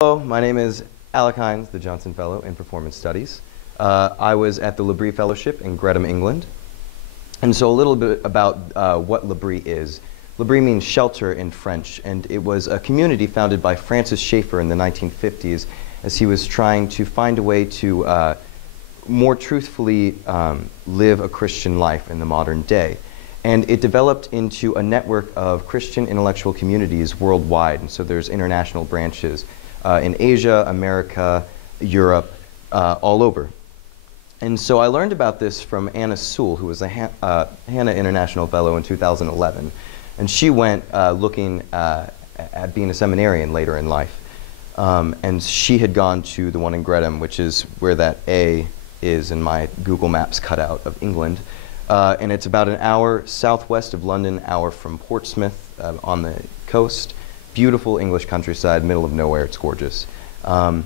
Hello, my name is Alec Hynes, the Johnson Fellow in Performance Studies. I was at the L'Abri Fellowship in Greatham, England. And so a little bit about what L'Abri is. L'Abri means shelter in French, and it was a community founded by Francis Schaeffer in the 1950s as he was trying to find a way to more truthfully live a Christian life in the modern day. And it developed into a network of Christian intellectual communities worldwide, and so there's international branches in Asia, America, Europe, all over. And so I learned about this from Anna Sewell, who was a Hannah International Fellow in 2011. And she went looking at being a seminarian later in life. And she had gone to the one in Greatham, which is where that A is in my Google Maps cutout of England. And it's about an hour southwest of London, hour from Portsmouth on the coast. Beautiful English countryside, middle of nowhere, it's gorgeous. And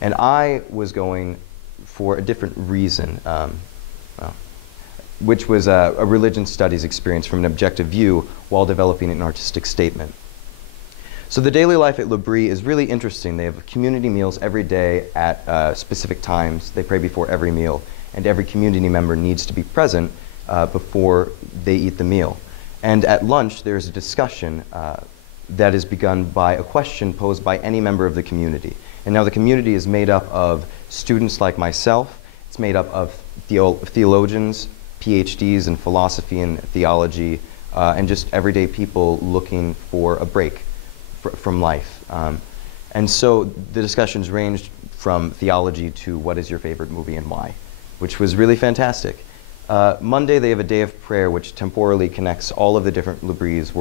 I was going for a different reason, which was a religion studies experience from an objective view while developing an artistic statement. So the daily life at L'Abri is really interesting. They have community meals every day at specific times. They pray before every meal, and every community member needs to be present before they eat the meal. And at lunch, there's a discussion that is begun by a question posed by any member of the community. And now the community is made up of students like myself. It's made up of theologians, PhDs in philosophy and theology, and just everyday people looking for a break from life. And so the discussions ranged from theology to what is your favorite movie and why, which was really fantastic. Monday, they have a day of prayer which temporally connects all of the different L'Abris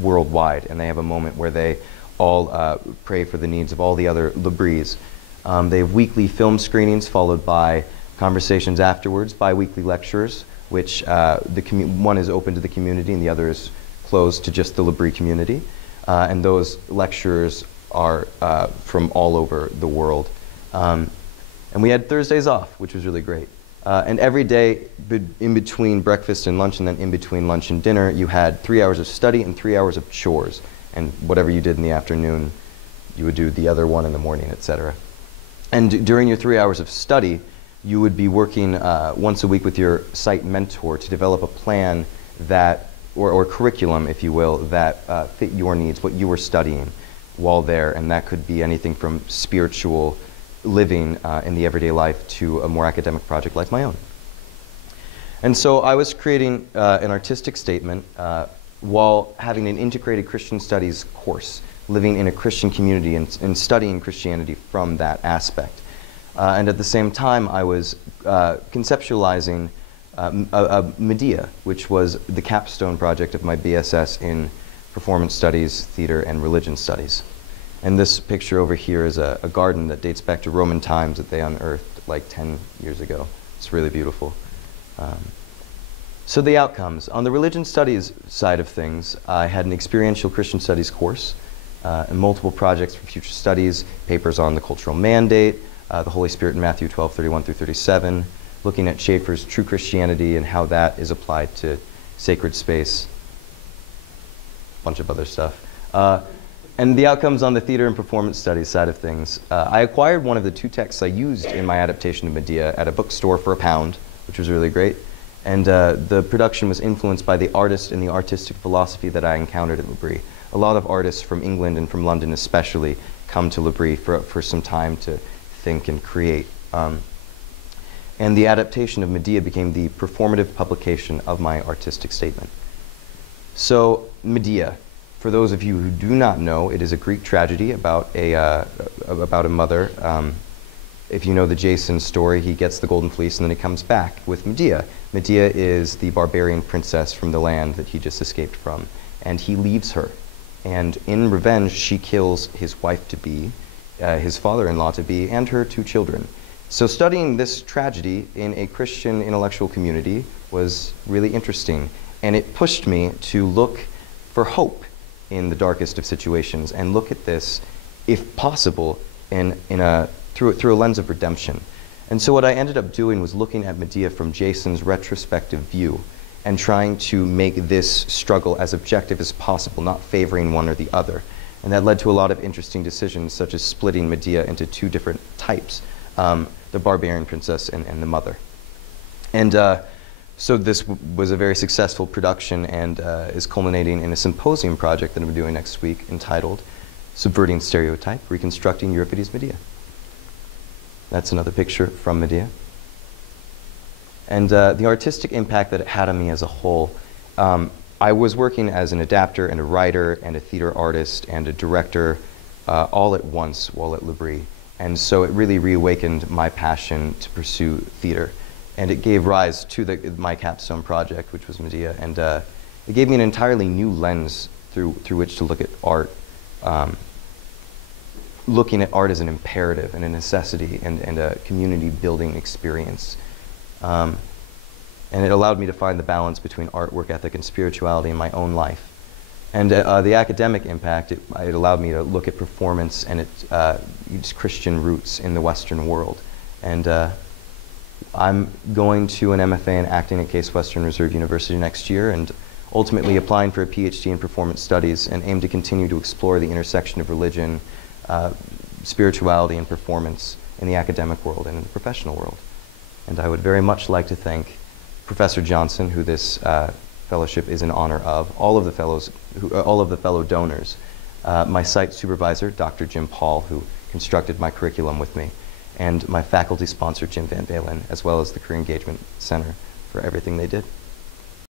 worldwide, and they have a moment where they all pray for the needs of all the other L'Abris. They have weekly film screenings followed by conversations afterwards, bi-weekly lectures, which one is open to the community and the other is closed to just the L'Abri community. And those lectures are from all over the world. And we had Thursdays off, which was really great. And every day in between breakfast and lunch, and then in between lunch and dinner, you had 3 hours of study and 3 hours of chores. And whatever you did in the afternoon, you would do the other one in the morning, etc. And during your 3 hours of study, you would be working once a week with your site mentor to develop a plan that, or curriculum, if you will, that fit your needs, what you were studying while there. And that could be anything from spiritual living in the everyday life to a more academic project like my own. And so I was creating an artistic statement while having an integrated Christian studies course, living in a Christian community and studying Christianity from that aspect. And at the same time, I was conceptualizing Medea, which was the capstone project of my BSS in performance studies, theater, and religion studies. And this picture over here is a garden that dates back to Roman times that they unearthed like 10 years ago. It's really beautiful. So the outcomes. On the religion studies side of things, I had an experiential Christian studies course and multiple projects for future studies, papers on the cultural mandate, the Holy Spirit in Matthew 12:31 through 37, looking at Schaeffer's True Christianity and how that is applied to sacred space, a bunch of other stuff. And the outcomes on the theater and performance studies side of things. I acquired one of the 2 texts I used in my adaptation of Medea at a bookstore for £1, which was really great. And the production was influenced by the artist and the artistic philosophy that I encountered at L'Abri. A lot of artists from England and from London especially come to L'Abri for some time to think and create. And the adaptation of Medea became the performative publication of my artistic statement. So Medea. For those of you who do not know, it is a Greek tragedy about a mother. If you know the Jason story, he gets the golden fleece and then he comes back with Medea. Medea is the barbarian princess from the land that he just escaped from, and he leaves her. And in revenge, she kills his wife-to-be, his father-in-law-to-be, and her 2 children. So studying this tragedy in a Christian intellectual community was really interesting, and it pushed me to look for hope in the darkest of situations and look at this, if possible, through a lens of redemption. And so what I ended up doing was looking at Medea from Jason's retrospective view and trying to make this struggle as objective as possible, not favoring one or the other. And that led to a lot of interesting decisions, such as splitting Medea into two different types, the barbarian princess and the mother. And so this was a very successful production and is culminating in a symposium project that I'm doing next week entitled Subverting Stereotype, Reconstructing Euripides' Medea. That's another picture from Medea. And the artistic impact that it had on me as a whole, I was working as an adapter and a writer and a theater artist and a director all at once while at L'Abri. And so it really reawakened my passion to pursue theater. And it gave rise to my capstone project, which was Medea. And it gave me an entirely new lens through which to look at art. Looking at art as an imperative and a necessity and a community building experience. And it allowed me to find the balance between art, work ethic, and spirituality in my own life. And the academic impact, it allowed me to look at performance and its Christian roots in the Western world. And I'm going to an MFA in acting at Case Western Reserve University next year, and ultimately applying for a PhD in performance studies, and aim to continue to explore the intersection of religion, spirituality, and performance in the academic world and in the professional world. And I would very much like to thank Professor Johnson, who this fellowship is in honor of, all of the fellow donors, my site supervisor, Dr. Jim Paul, who constructed my curriculum with me, and my faculty sponsor, Jim Van Balen, as well as the Career Engagement Center for everything they did.